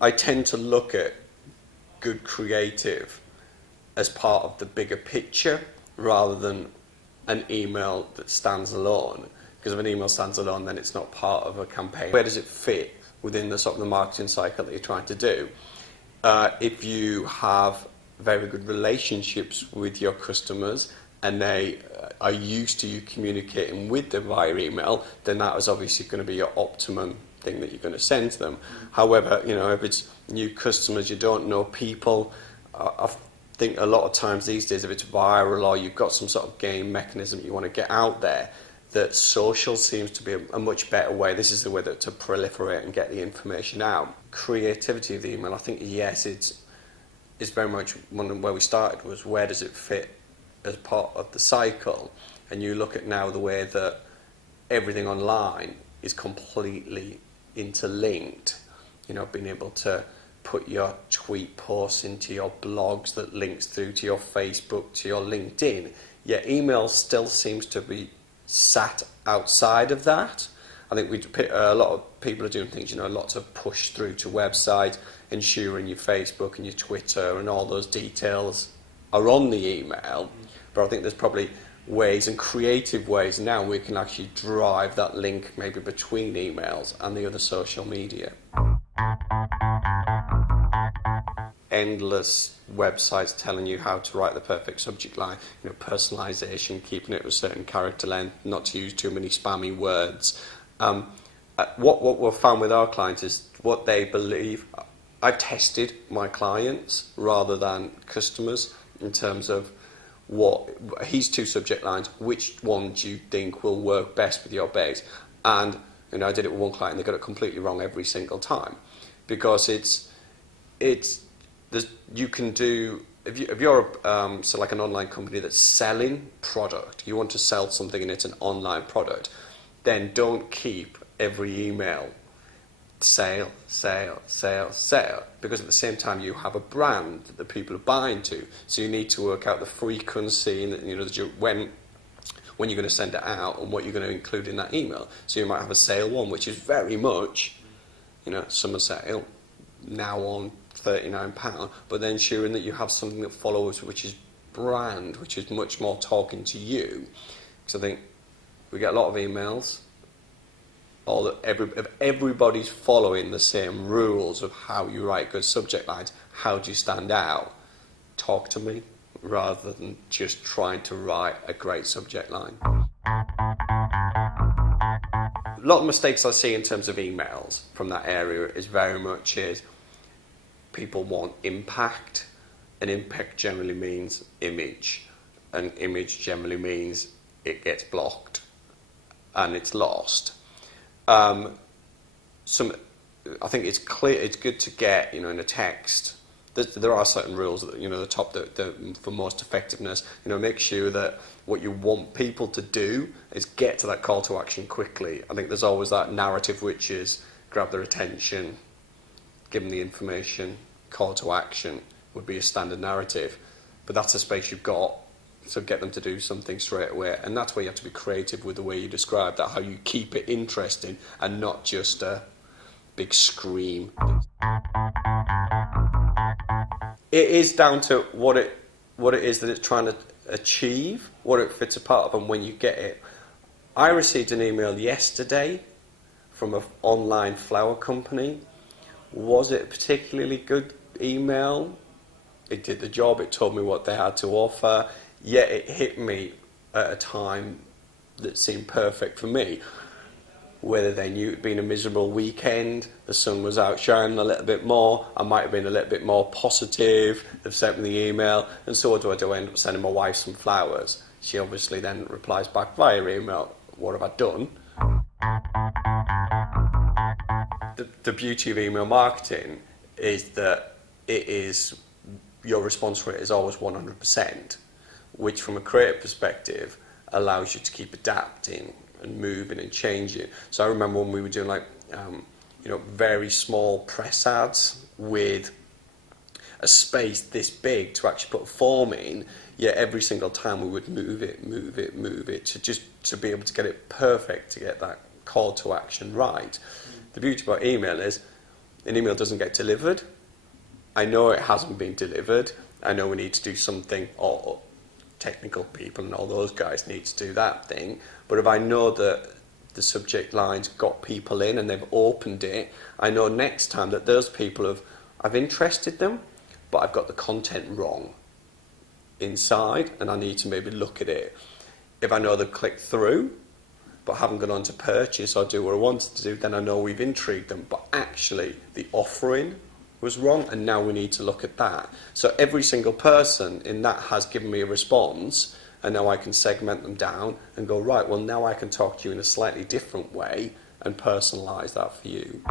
I tend to look at good creative as part of the bigger picture rather than an email that stands alone. Because if an email stands alone, then it's not part of a campaign. Where does it fit within the sort of the marketing cycle that you're trying to do? If you have very good relationships with your customers and they are used to you communicating with them via email, then that is obviously going to be your optimum thing that you're going to send to them. However, you know, if it's new customers, you don't know people, I think a lot of times these days, if it's viral or you've got some sort of game mechanism you want to get out there, that social seems to be a much better way. This is the way that to proliferate and get the information out. Creativity of the email, I think, yes, it's very much one of where we started was where does it fit as part of the cycle? And you look at now the way that everything online is completely interlinked. You know, being able to put your tweet posts into your blogs that links through to your Facebook, to your LinkedIn. Yet email still seems to be sat outside of that. I think a lot of people are doing things, you know, lots of push through to website, ensuring your Facebook and your Twitter and all those details are on the email. But I think there's probably ways and creative ways now we can actually drive that link maybe between emails and the other social media. Endless websites telling you how to write the perfect subject line, you know, personalization, keeping it with a certain character length, not to use too many spammy words. What we've found with our clients is what they believe. I've tested my clients rather than customers in terms of what here's two subject lines, which one do you think will work best with your base? And you know, I did it with one client and they got it completely wrong every single time, because you can do, if you're so like an online company that's selling product, you want to sell something and it's an online product, then don't keep every email sale, sale, sale, sale, because at the same time you have a brand that the people are buying to, so you need to work out the frequency and, you know, when you're going to send it out and what you're going to include in that email. So you might have a sale one, which is very much, you know, summer sale, now on £39, but then ensuring that you have something that follows, which is brand, which is much more talking to you. So I think we get a lot of emails, if everybody's following the same rules of how you write good subject lines, how do you stand out? Talk to me, rather than just trying to write a great subject line. A lot of mistakes I see in terms of emails from that area is very much people want impact, and impact generally means image, and image generally means it gets blocked and it's lost. I think it's clear, it's good to get, you know, in a text, there are certain rules that, you know, the top for most effectiveness, you know, make sure that what you want people to do is get to that call to action quickly. I think there's always that narrative which is grab their attention, give them the information, call to action would be a standard narrative, but that's a space you've got, so get them to do something straight away, and that's where you have to be creative with the way you describe that, how you keep it interesting and not just a big scream. It is down to what it is that it's trying to achieve, what it fits a part of, and when you get it. I received an email yesterday from an online flower company. Was it a particularly good email? It did the job, it told me what they had to offer, yet it hit me at a time that seemed perfect for me. Whether they knew it'd been a miserable weekend, the sun was out shining a little bit more, I might have been a little bit more positive, they've sent me the email, and so what do I end up sending my wife some flowers? She obviously then replies back via email, what have I done? The beauty of email marketing is that your response rate is always 100%, which from a creative perspective allows you to keep adapting and moving and changing. So I remember when we were doing very small press ads with a space this big to actually put a form in, yet every single time we would move it to be able to get it perfect, to get that call to action right. The beauty about email is an email doesn't get delivered. I know it hasn't been delivered. I know we need to do something, or technical people and all those guys need to do that thing. But if I know that the subject line's got people in and they've opened it, I know next time that those people I've interested them, but I've got the content wrong inside and I need to maybe look at it. If I know they've clicked through but haven't gone on to purchase or do what I wanted to do, then I know we've intrigued them, but actually the offering was wrong and now we need to look at that. So every single person in that has given me a response, and now I can segment them down and go, right, well now I can talk to you in a slightly different way and personalise that for you.